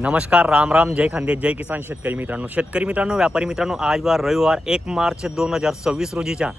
नमस्कार, राम राम, जय खानदेश, जय किसान. शेतकरी मित्रांनो, व्यापारी मित्रांनो, आज वार रविवार 1 मार्च 2026 रोजीच्या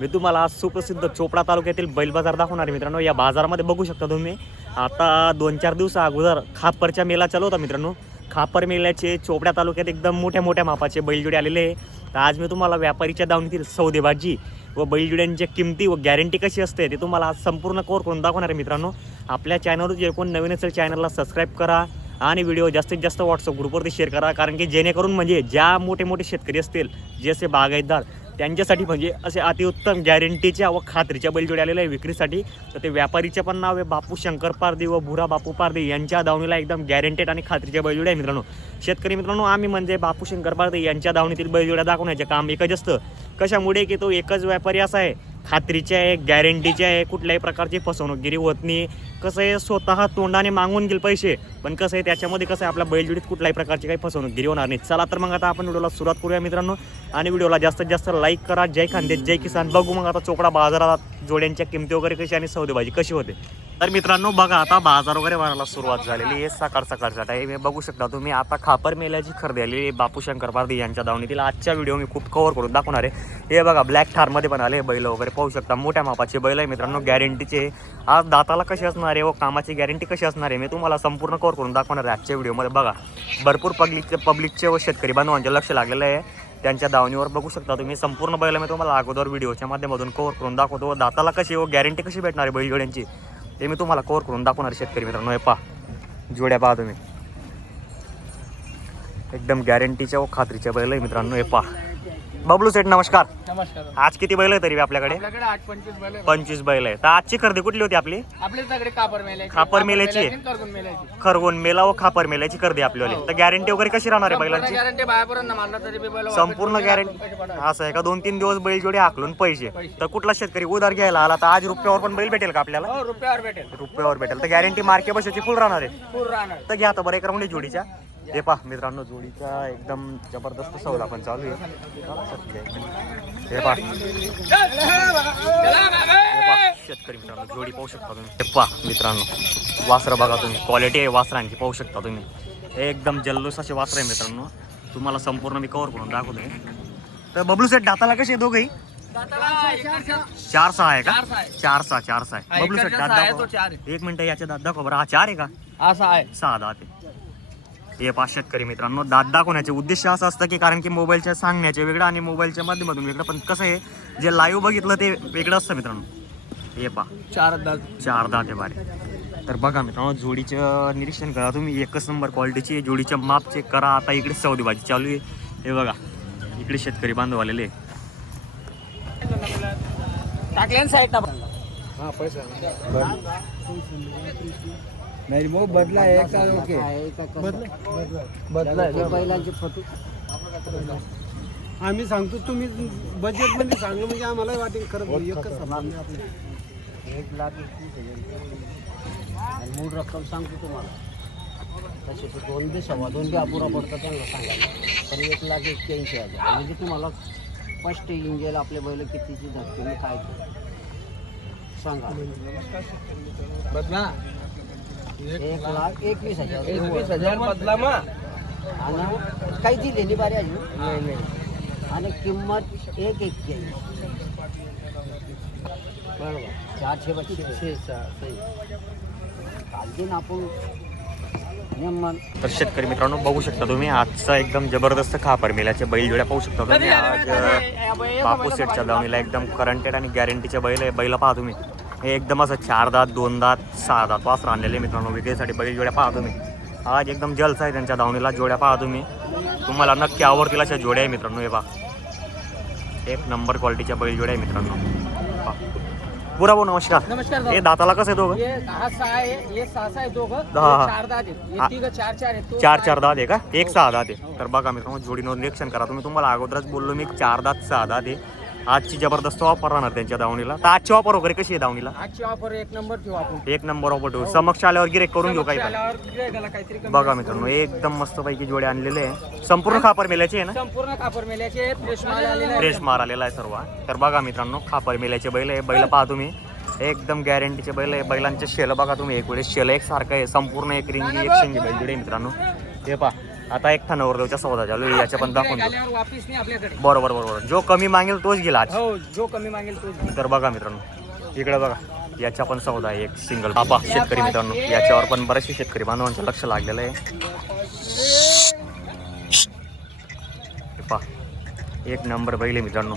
मी तुम्हाला सुप्रसिद्ध चोपडा तालुक्यातील बैल बाजार दाखवणार आहे. मित्रांनो, या बाजारामध्ये बघू शकता तुम्ही आता 2-4 दिवस अगोदर खापरच्या मेला चालू होता. मित्रांनो, खापर मेल्याचे चोपडा तालुक्यात एकदम मोठ्या मापाचे बैलजोडे आलेले आहे. तर आज मी तुम्हाला व्यापारीच्या दावणीतील सौदेबाजी व बैलजोड्यांच्या किमती व गॅरंटी कशी असते ते तुम्हाला आज संपूर्ण कव्हर करून दाखवणार आहे. मित्रांनो, आपल्या चॅनलवर जे कोण नवीन असेल चॅनलला सबस्क्राईब करा आणि व्हिडिओ जास्तीत जास्त व्हॉट्सअप ग्रुपवरती शेअर करा, कारण की जेणेकरून म्हणजे ज्या मोठे शेतकरी असतील, जे असे बागायतदार, त्यांच्यासाठी म्हणजे असे अतिउत्तम गॅरंटीच्या व खात्रीच्या बैलजोड्या आलेल्या आहे विक्रीसाठी. तर ते व्यापारीचे पण नाव आहे बापू शंकर पारधी व भुरा बापू पारधी यांच्या दावणीला एकदम गॅरंटेड आणि खात्रीच्या बैलजोड्या आहे. मित्रांनो, शेतकरी मित्रांनो, आम्ही म्हणजे बापू शंकर पारधी यांच्या दावणीतील बैलजोड्या दाखवण्याचे काम एकच असतं. कशामुळे की तो एकच व्यापारी असा आहे, खात्रीचे आहे, गॅरंटीचे आहे, कुठल्याही प्रकारची फसवणूकगिरी होत नाही. कसं आहे, स्वतः तोंडाने मागून घेईल पैसे, पण कसं आहे त्याच्यामध्ये कसं आहे आपल्या बैलजोडीत कुठल्याही प्रकारची काही फसवणूकगिरी होणार नाही. चला तर मग आता आपण व्हिडिओला सुरुवात करूया मित्रांनो, आणि व्हिडिओला जास्तीत जास्त लाईक करा. जय खानदेश, जय किसान. बघू मग आता चोपडा बाजारात जोड्यांच्या किमती वगैरे कशी आणि सौदेबाजी कशी होते. तर मित्रांनो बघा, आता बाजार वगैरे भरायला सुरुवात झालेली आहे. सकाळचा टाईम बघू शकता तुम्ही. आता खापर मेल्याची खरेदी आली आहे बापू शंकर पारधी यांच्या दावणीतील. आजच्या व्हिडिओ मी खूप कव्हर करून दाखवणार आहे. हे बघा, ब्लॅक थारमध्ये पण आले बैल वगैरे पाहू शकता. मोठ्या मापाचे बैल आहे मित्रांनो, गॅरंटीचे. आज दाताला कशी असणार आहे व कामाची गॅरंटी कशी असणार आहे मी तुम्हाला संपूर्ण कव्हर करून दाखवणार आहे आजच्या व्हिडिओमध्ये. बघा, भरपूर पब्लिकचे व शेतकरी बांधवांचे लक्ष लागलेलं आहे त्यांच्या दावणीवर. बघू शकता तुम्ही. संपूर्ण बैल मी तुम्हाला अगोदर व्हिडिओच्या माध्यमातून कव्हर करून दाखवतो व दाताला कशी व गॅरंटी कशी भेटणार आहे बैलजोड्यांची ते मी तुम्हाला कव्हर करून दाखवणार. शेतकरी मित्रांनो, हे पहा, जोड्या पहा तुम्ही, एकदम गॅरंटीच्या व खात्रीच्या बैल आहे मित्रांनो. हे पहा. बबलू सेठ, नमस्कार. नमस्कार. आज किती बैल आहे तरी आपल्याकडे? 25 बैल आहे. तर आजची खरेदी कुठली होती आपली? आपल्याकडे खापर मेल्याची खरगोन मेला व खापर मेल्याची खरेदी आपल्याला. तर गॅरंटी वगैरे कशी राहणार आहे बैलांची? संपूर्ण गॅरंटी. असं आहे का? 2-3 दिवस बैल जोडे आखलून पैसे. तर कुठला शेतकरी उधार घ्यायला आला तर आज रुपयावर पण बैल भेटेल का आपल्याला? रुपयावर भेटेल. तर गॅरंटी मार्के बसायची फुल राहणार आहे. तर घ्या आता बरं एक राऊंड जोडीच्या. हे पहा मित्रांनो, जोडीचा एकदम जबरदस्त सौदा पण चालू आहे. हे पहा शेतकरी मित्रांनो, जोडी पाहू शकता तुम्ही. हे पहा मित्रांनो, वासरं बघा तुम्ही, क्वालिटी आहे वासरांची पाहू शकता तुम्ही. एकदम जल्लोष असे वासरं आहे मित्रांनो. तुम्हाला संपूर्ण मी कव्हर करून दाखवतोय. तर बबलू सेट, दाताला कसे दोघंही? 4-6 आहे का? 4-6 आहे. बबलू सेट, दात दाखव. एक मिनिट, याचे दात दाखव बरं. हा 4 आहे का? असा आहे 6 दात आहे. हे पहा शेतकरी मित्रांनो, दात दाखवण्याचे उद्देश असं असतं की कारण की मोबाईलच्या सांगण्याचे वेगळं आणि मोबाईलच्या माध्यमातून वेगळं, पण कसं आहे जे लाईव्ह बघितलं ते वेगळं असतं मित्रांनो. हे पहा, 4 दात आहे बारे. तर बघा मित्रांनो, जोडीचं निरीक्षण करा तुम्ही. एकच नंबर क्वालिटीची जोडीचं माप चेक करा. आता इकडे सौदेबाजी चालू आहे. हे बघा, इकडे शेतकरी बांधव आलेले. नाही मग बदला आहे का? ओके, बदला बैलांचे फोटो आम्ही सांगतो, तुम्ही बजेट मध्ये सांगलं म्हणजे आम्हाला वाटेल खरं. 1,21,000 आणि मूळ रक्कम सांगतो तुम्हाला. तसे ते 2-2.25 अपुरा पडतं त्यांना सांगायला. तर 1,81,000 म्हणजे तुम्हाला फर्स्ट इंजेल आपले बैल कितीची धरते मी काय सांगा. बदला 1,21,000 बदला मग. आणि काही दिलेली बारी अजून आणि किंमत 1,81,000 बरोबर. 400 कालदिन आपण. तर शेतकरी मित्रांनो, बघू शकता तुम्ही आजचा एकदम जबरदस्त खापर मेल्याचे बैलजोड्या पाहू शकता तुम्ही. आज बापू सेटच्या दावणीला एकदम करंटेड आणि गॅरंटीचे बैल आहे. बैल पहा तुम्ही, हे एकदम असं 4 दात, 2 दात, 6 दात वासरं आणलेले मित्रांनो. विक्रीसाठी बैलजोड्या पहा तुम्ही. आज एकदम जलसा आहे त्यांच्या दावणीला. जोड्या पहा तुम्ही, तुम्हाला नक्की आवडतील अशा जोड्या आहे मित्रांनो. हे पहा, एक नंबर क्वालिटीच्या बैलजोड्या आहे मित्रांनो. बुरा भाऊ, नमस्कार. नमस्कार. हे दाताला कसं आहे दोघं? ये 6 आहे, ये 6 आहे दोघं. 4 दात आहेत. हे तिघं 4 आहेत. 4 दात आहे का? 1-6 दात आहे. तर बघा मित्रांनो, जोडीनं निरीक्षण करा तुम्ही. तुम्हाला अगोदरच बोललो मी 4 दात 6 दात आहे. आजची जबरदस्त ऑफर राहणार त्यांच्या दावणीला. तर आजची ऑफर वगैरे कशी आहे दावणीला? आजची ऑफर 1 नंबर ठेवू आपण. 1 नंबर ऑफर ठेवू. समक्ष आल्यावर गिरेक करून घेऊ काही. काहीतरी बघा मित्रांनो, एकदम मस्त पैकी जोडे आणलेले आहे. संपूर्ण खापर मेल्याचे आहे ना? संपूर्ण खापर मेल्याचे फ्रेश माल आलेला आहे. फ्रेश मार आलेला आहे सर्व. तर बघा मित्रांनो, खापर मेल्याचे बैल आहे. बैल पहा तुम्ही, एकदम गॅरंटीचे बैल आहे. बैलांचे शेल बघा तुम्ही, एक वेळेस शेल एक सारखं आहे. संपूर्ण एक रिंगी एक शेंगी बैल जोडे मित्रांनो. हे पहा आता एक नवरदेवच्या सौदा चालू आहे, याच्या पण दाखवून देऊ. आल्यावर वापिस नाही आपल्याकडे. बरोबर बरोबर, जो कमी मागेल तोच गेला आज. हो, जो कमी मागेल तो. तर बघा मित्रांनो, इकडे बघा याच्या पण सौदा आहे एक सिंगल. बाबा शेतकरी मित्रांनो, याच्यावर पण बरेचसे शेतकरी बांधवांचं लक्ष लागलेलं आहे. हे पहा एक नंबर बैल आहे मित्रांनो.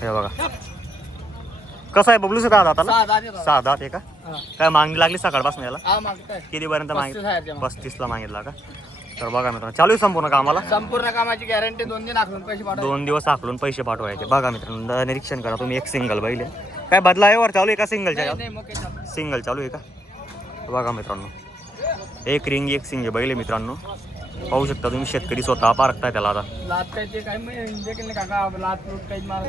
हे बघा कसं आहे बबलू सर आता 6 दात आहे का? काय मागणी लागली सकाळपासून याला? हा मागताय. कितीपर्यंत मागितलं? 35,000 35 ला मागितला का? तर बघा मित्रांनो, चालू आहे संपूर्ण कामाला. संपूर्ण कामाची गॅरंटी 2 दिन आखून पैसे पाठवा. 2 दिवस आखलून पैसे पाठवायचे. बघा मित्रांनो, निरीक्षण करा तुम्ही. एक सिंगल बैल आहे. काय बदला आहे वर चालू आहे का? सिंगलच्या सिंगल चालू आहे का? बघा मित्रांनो, एक रिंग एक सिंग बैल आहे मित्रांनो. पाहू शकता तुम्ही, शेतकरी स्वतः पारखताय त्याला. आता लात काय ते काय देखील नाही काका, लात लूट काही मार.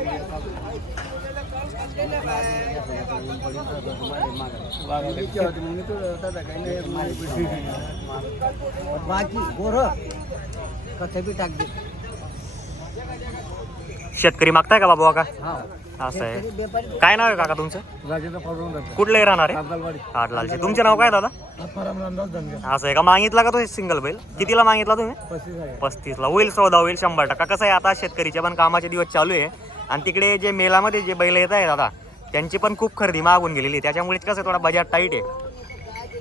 बाकी गोर कसं बी टाक दे. शेतकरी मागताय का बाबू का? हा असं आहे. काय नाव आहे काका तुमचं? कुठलंही राहणार आहे? आटलालचे. तुमचे नाव काय दादा? असं आहे का? मागितला का तो सिंगल बैल? कितीला मागितला तुम्ही? 35 ला. होईल सौदा, होईल 100%. कसं आहे आता शेतकरीच्या पण कामाचे दिवस चालू आहे आणि तिकडे जे मेलामध्ये जे बैल येत आहे दादा, त्यांची पण खूप खरेदी मागून गेलेली आहे. त्याच्यामुळे कसं आहे, थोडा बजेट टाईट आहे.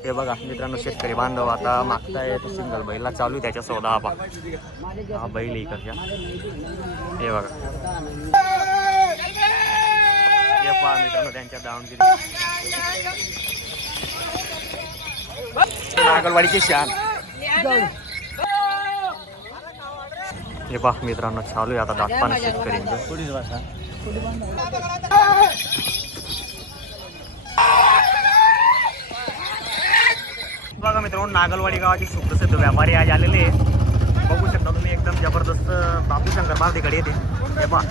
हे बघा मित्रांनो, शेतकरी बांधव आता मागताय तो सिंगल बैलला चालू आहे त्याच्या सौदा. हा बैल इकडच्या. हे बघा, हे पहा मित्रांनो त्यांच्या दावणगिरी. नागलवाडीचे शान. हे पहा मित्रांनो, चालू आहे आता दाटपाना शेतकऱ्यांचं. बघा मित्रांनो, नागलवाडी गावाचे सुप्रसिद्ध व्यापारी आज आलेले आहे. बघू शकता तुम्ही, एकदम जबरदस्त बापू शंकर पार्टीकडे येते. हे पहा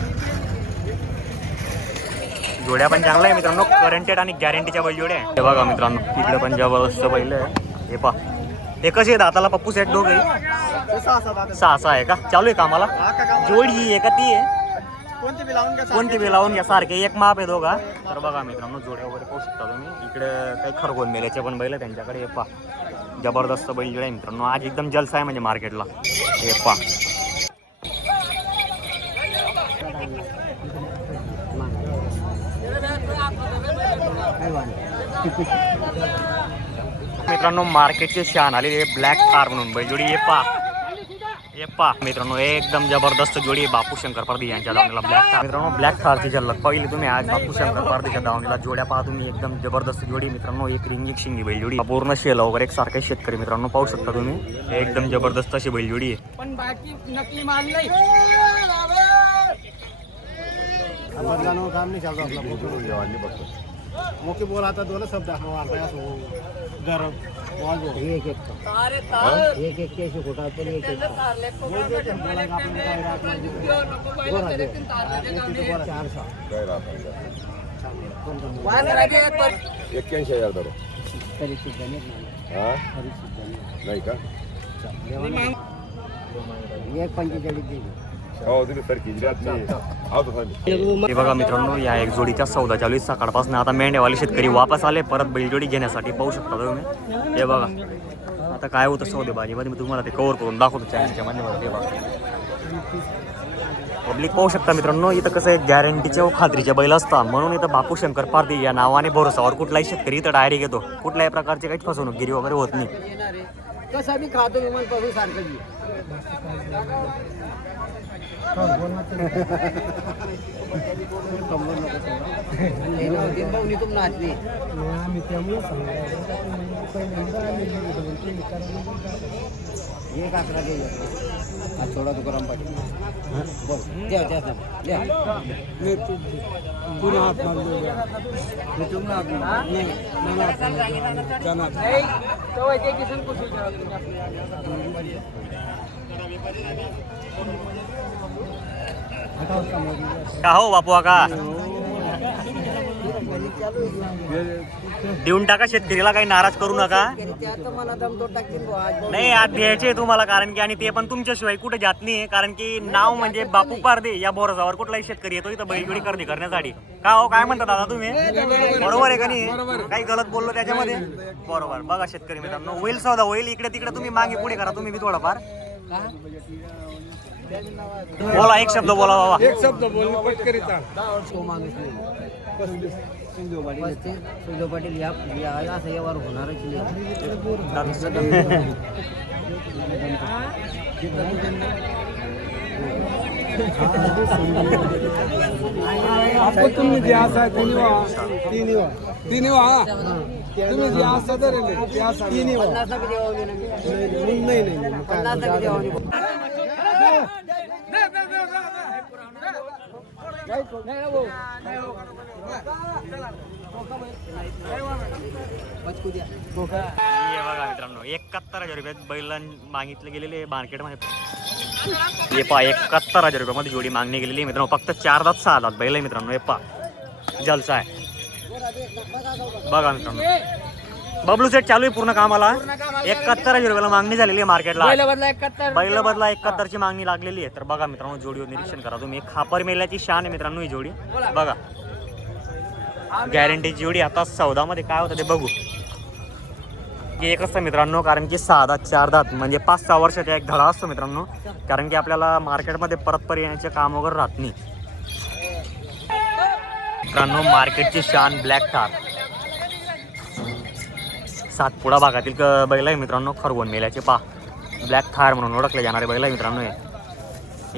जोड्या पण चांगला आहे मित्रांनो, करंटेड आणि गॅरंटीच्या बैल जोड्या आहे. हे बघा मित्रांनो, इकडे पण जबरदस्त बैल आहे. हे पहा हे कसे आहेत हाताला पप्पू सेट दोघे? 6 आहे का? चालू आहे कामाला? जोडी ही आहे का ती आहे? कोणती बी लावून घ्या, सारखे एक माप आहे दोघा. तर बघा मित्रांनो, जोड्या वगैरे पाहू शकता तुम्ही. इकडे काही खरगोन मेल्याचे पण बैल आहे त्यांच्याकडे. हे पहा जबरदस्त बैल जोड्या आहे मित्रांनो. आज एकदम जलसा आहे म्हणजे मार्केटला. हे पहा मित्रांनो, मार्केटचे शान आलेले ब्लॅक थार म्हणून बैलजोडी. हे पहा मित्रांनो, एकदम जबरदस्त जोडी आहे बापू शंकर पारधी यांच्या दावणीला. ब्लॅक थार मित्रांनो, ब्लॅक थारची झलक पहिली तुम्ही आज बापू शंकर पारधीच्या दावणीला. जोड्या पहा तुम्ही, एकदम जबरदस्त जोडी मित्रांनो. एक रिंगी शिंगी बैलजोडी, पूर्ण शेला वगैरे एक सारखे शेतकरी मित्रांनो पाहू शकता तुम्ही. एकदम जबरदस्त अशी बैलजोडी आहे. पण बाकी नकली माल नाही. काम नाही चालतो आपला. मोके बोल आता 2 शब्द गरम एक कुठा तरी एक तरी सुद्धा नाही का? 1.45 हे बघा मित्रांनो, या एक जोडीच्या सौदा चालू आहे सकाळपासून. आता मेंढ्यावाले शेतकरी वापस आले परत बैलजोडी घेण्यासाठी. पाहू शकता तुम्ही. हे बघा आता काय होतं सौदेबाजीमध्ये, मी तुम्हाला ते कव्हर करून दाखवतो चॅनलच्या माध्यमातून. हे बघा पब्लिक पाहू शकता मित्रांनो. इथं कसं आहे, गॅरंटीच्या व खात्रीच्या बैल असतात म्हणून इथं बापू शंकर पारधी या नावाने भरोसावर कुठलाही शेतकरी इथं डायरेक्ट येतो. कुठल्याही प्रकारची काही फसवणूकगिरी वगैरे होत नाही. कसा बी खातो विमान पासून सारखं तुम नाचली एक अकरा घे थोडा तू गरम पाहिजे. द्या द्या द्या पुन्हा हात का हो बापू का? देऊन टाका शेतकरीला, काही नाराज करू नका. मला दमतोड टाकतील बुवा, आज बघू. नाही आज द्यायचे तुम्हाला, कारण की आणि ते पण तुमच्याशिवाय कुठे जात नाही. कारण की नाव म्हणजे बापू पारदे या बोरसावर कुठलाही शेतकरी येतो इथं बैलजोडी खरेदी करण्यासाठी. का हो, काय म्हणता दादा तुम्ही? बरोबर आहे का नाही? काही गलत बोललो त्याच्यामध्ये? बरोबर. बघा शेतकरी मित्रांनो, होईल सौदा होईल. इकडे तिकडे तुम्ही मागे पुढे करा तुम्ही बी थोडाफार. बोला एक शब्द बोला बाबा. एक शब्द बोल पटकरीचा तो माणूस नाही. सुजो पाटील या असं यावर होणारच आपण तुम्ही जे असा तिन्ही वा तुम्ही जे असा तर ते असा तिन्ही वा नाही हे बघा मित्रांनो, 71,000 रुपयात बैल मागितले गेलेले मार्केटमध्ये. हे पहा 71,000 रुपयामध्ये जोडी मागणी गेलेली मित्रांनो. फक्त 4 दात 6 दात बैल आहे मित्रांनो. हे पहा जलसा आहे बघा मित्रांनो. बबलू सेट चालू आहे पूर्ण कामाला. 71,000 रुपयाला मागणी झालेली आहे मार्केटला. बैल बदला 71. बैल बदला 71 ची मागणी लागलेली आहे. तर बघा मित्रांनो, जोडीवर निरीक्षण करा तुम्ही. खापर मेल्याची शान आहे मित्रांनो ही जोडी. बघा गॅरंटीची जोडी. आता सौदामध्ये काय होतं ते बघू. एक असतं मित्रांनो, कारण की 6 दात 4 दात म्हणजे 5-6 वर्षाचा एक धडा असतो मित्रांनो. कारण की आपल्याला मार्केटमध्ये परत येण्याचे काम वगैरे राहत नाही मित्रांनो. मार्केटची शान ब्लॅक थार. सातपुडा भागातील बैल आहे मित्रांनो. खरगोन मेल्याचे पा ब्लॅक थार म्हणून ओळखले जाणारे बैल आहे मित्रांनो. हे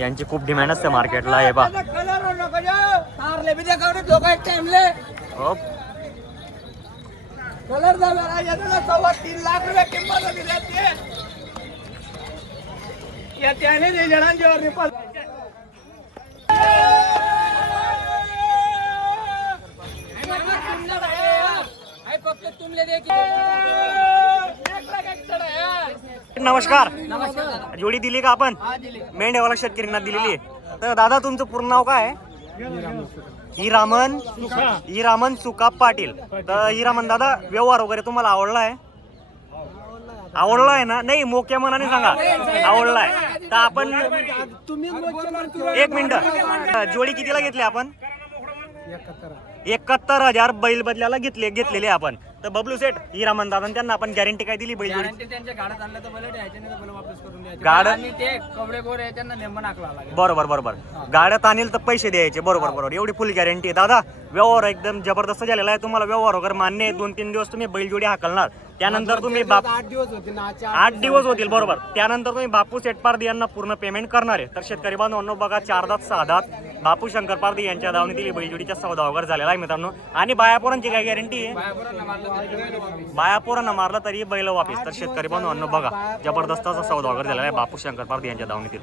यांची खूप डिमांड असते मार्केटला. हे पा हो कलर 3 लाख रुपये किंमत या त्याने जणांच्यावर फक्त तुमले नमस्कार. जोडी दिली का आपण? मेंढ्यावाला शेतकऱ्यांना दिलेली आहे. तर दादा तुमचं पूर्ण नाव काय आहे? हिरामन सुका पाटील. तर हिरामन दादा, व्यवहार वगैरे तुम्हाला आवडला आहे? आवडला आहे ना? नाही मोक्या मनाने सांगा आवडला आहे. तर आपण एक मिनिट, जोडी कितीला घेतली आपण? 71,000 बैल बदल्याला घेतलेले आपण. तर बबलू सेठ हिरामन दादा त्यांना आपण गॅरंटी काय दिली बैल? गॅरंटी त्यांच्या गाड्यात आणलं तर बैल द्यायचे नाही तर बैल वापस करून द्यायचे. गाड्यात- आणि ते कवडे गोरे त्यांना नेमं नाकला लागेल. बरोबर. गाड्यात आणेल तर पैसे द्यायचे. बरोबर. एवढी फुल गॅरंटी आहे दादा. व्यवहार एकदम जबरदस्त झालेला आहे. तुम्हाला व्यवहार वगैरे मान्य आहे. 2-3 दिवस तुम्ही बैलजोडी हाकलणार. त्यानंतर तुम्ही 8 दिवस होते ना. 8 दिवस होतील. बरोबर. त्यानंतर तुम्ही बापू सेठ पारदी यांना पूर्ण पेमेंट करणार आहे. तर शेतकरी बांधवांनो बघा 4 दात 6 दात बापू शंकर पारदी यांच्या दावणी दिली बैलजोडीच्या सौदा वगैरे झालेला आहे मित्रांनो. आणि बायापोरांची काय गॅरंटी आहे? बायापोरांना मारलं तरी बैल वापस. बायापोरांना मारलं तरी बैल वापस. तर शेतकरी बांधवांनो बघा जबरदस्त असा सौदा वगैरे झालेला आहे बापू शंकर पारदी यांच्या दावणीतील.